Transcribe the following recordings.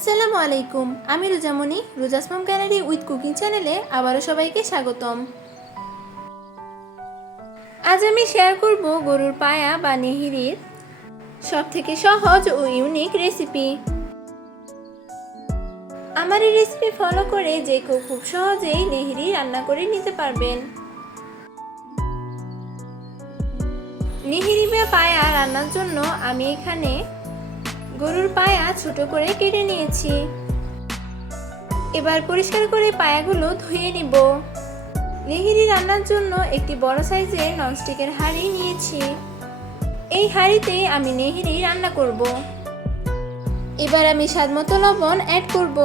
আসসালামু আলাইকুম। আমি রুজামণি রুজাসমাম গ্যালারি উইথ কুকিং চ্যানেলে আবারও সবাইকে স্বাগতম। আজ আমি শেয়ার করব গরুর পায়া বা নেহিরির সব থেকে সহজ ও ইউনিক রেসিপি। আমার এই রেসিপি ফলো করে যে কেউ খুব সহজেই নেহিরি রান্না করে নিতে পারবেন। নেহিরি বা পায়া রান্নার জন্য আমি এখানে গরুর পায়া ছোট করে কেটে নিয়েছি। এবার পরিষ্কার করে পায়াগুলো ধুয়ে নিব। নেহিরি রান্নার জন্য একটি বড় সাইজের ননস্টিকের হাঁড়ি নিয়েছি। এই হাঁড়িতে আমি নেহিরি রান্না করব। এবার আমি স্বাদমতো লবণ অ্যাড করব।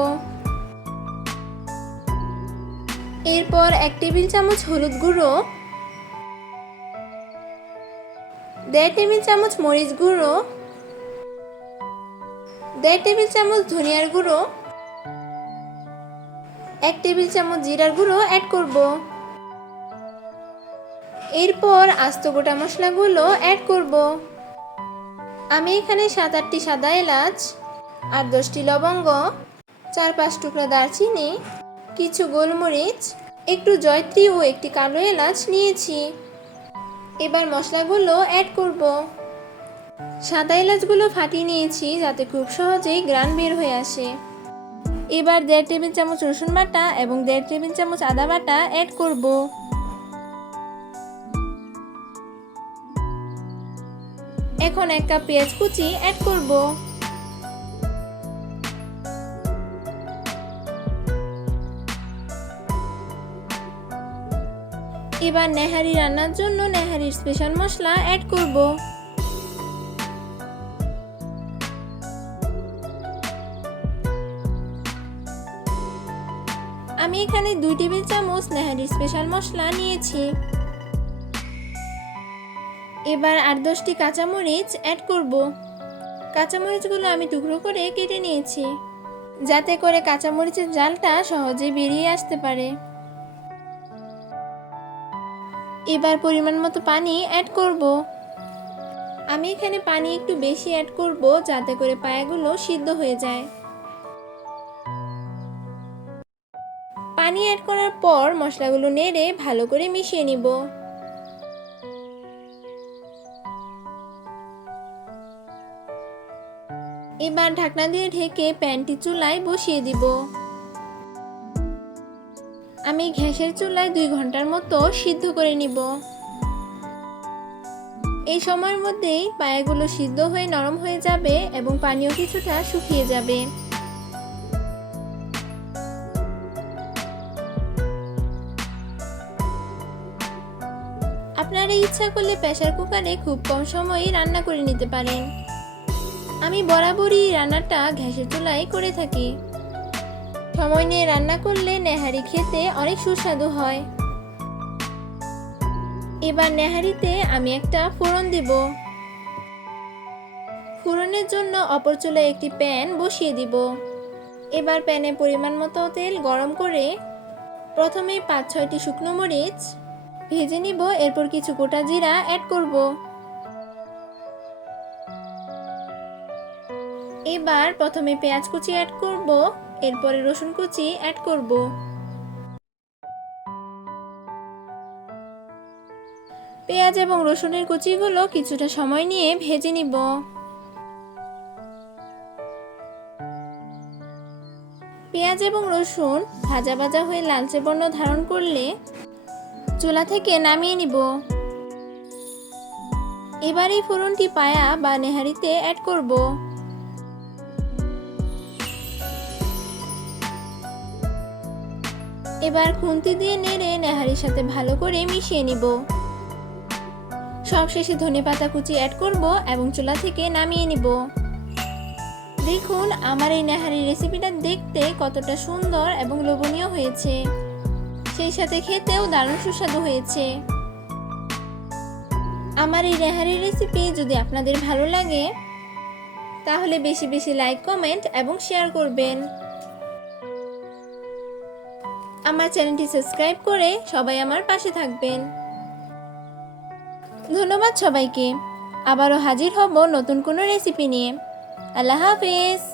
এরপর এক টেবিল চামচ হলুদ গুঁড়ো, দেড় টেবিল চামচ মরিচ গুঁড়ো দেড় টেবিল চামচ ধনিয়ার গুঁড়ো, এক টেবিল চামচ জিরার গুঁড়ো অ্যাড করব। এরপর আস্ত গোটা মশলাগুলো অ্যাড করব। আমি এখানে সাত আটটি সাদা এলাচ, আট দশটি লবঙ্গ, চার পাঁচ টুকরা দারচিনি, কিছু গোলমরিচ, একটু জয়ত্রী ও একটি কালো এলাচ নিয়েছি। এবার মশলাগুলো অ্যাড করব। সাদা এলাচগুলো ফাটিয়ে নিয়েছি যাতে খুব সহজেই গ্রান বের হয়ে আসে। এবার দেড় টেবিল চামচ রসুন বাটা এবং দেড় টেবিল চামচ আদা বাটা অ্যাড করব। এখন এক কাপ পেঁয়াজ কুচি অ্যাড করব। এবার নেহারি রান্নার জন্য নেহারির স্পেশাল মশলা অ্যাড করব। আমি এখানে দুই টেবিল চামচ নেহারি স্পেশাল মশলা নিয়েছি। এবার আট দশটি কাঁচামরিচ অ্যাড করব। কাঁচামরিচগুলো আমি টুকরো করে কেটে নিয়েছি, যাতে করে কাঁচামরিচের জালটা সহজে বেরিয়ে আসতে পারে। এবার পরিমাণ মতো পানি অ্যাড করব। আমি এখানে পানি একটু বেশি অ্যাড করব, যাতে করে পায়াগুলো সিদ্ধ হয়ে যায়। পানি অ্যাড করার পর মশলাগুলো নেড়ে ভালো করে মিশিয়ে নিব। এবার ঢাকনা দিয়ে ঢেকে প্যানটি চুলায় বসিয়ে দিব। আমি ঘ্যাসের চুলায় দুই ঘণ্টার মতো সিদ্ধ করে নিব। এই সময়ের মধ্যেই পায়াগুলো সিদ্ধ হয়ে নরম হয়ে যাবে এবং পানীয় কিছুটা শুকিয়ে যাবে। আপনারা ইচ্ছা করলে প্রেসার কুকারে খুব কম সময়ে রান্না করে নিতে পারেন। আমি বরাবরই রান্নাটা ঘ্যাসের চুলায় করে থাকি। সময় নিয়ে রান্না করলে নেহারি খেতে অনেক সুস্বাদু হয়। এবার নেহারিতে আমি একটা ফোড়ন দিব। ফোড়নের জন্য অপর চুলায় একটি প্যান বসিয়ে দিব। এবার প্যানে পরিমাণ মতো তেল গরম করে প্রথমে পাঁচ ছয়টি শুকনো মরিচ ভেজে নিব, এরপর কিছু গোটা জিরা অ্যাড করব। এবার প্রথমে পেঁয়াজ কুচি অ্যাড করব, এরপরে রসুন কুচি অ্যাড করব। পেঁয়াজ এবং রসুনের কুচিগুলো কিছুটা সময় নিয়ে ভেজে নিব। পেঁয়াজ এবং রসুন ভাজা ভাজা হয়ে লালচে বর্ণ ধারণ করলে চুলা থেকে নামিয়ে নিব। এবার এই ফোড়নটি পায়া বা নেহারিতে অ্যাড করব। এবার খুন্তি দিয়ে নেড়ে নেহারির সাথে ভালো করে মিশিয়ে নিব। সবশেষে ধনে পাতা কুচি অ্যাড করব এবং চুলা থেকে নামিয়ে নিব। দেখুন, আমার এই নেহারি রেসিপিটা দেখতে কতটা সুন্দর এবং লোভনীয় হয়েছে। সেই সাথে খেতেও দারুণ সুস্বাদু হয়েছে। আমার এই রেহারি রেসিপি যদি আপনাদের ভালো লাগে, তাহলে বেশি বেশি লাইক কমেন্ট এবং শেয়ার করবেন। আমার চ্যানেলটি সাবস্ক্রাইব করে সবাই আমার পাশে থাকবেন। ধন্যবাদ সবাইকে। আবারও হাজির হব নতুন কোনো রেসিপি নিয়ে। আল্লাহ হাফিজ।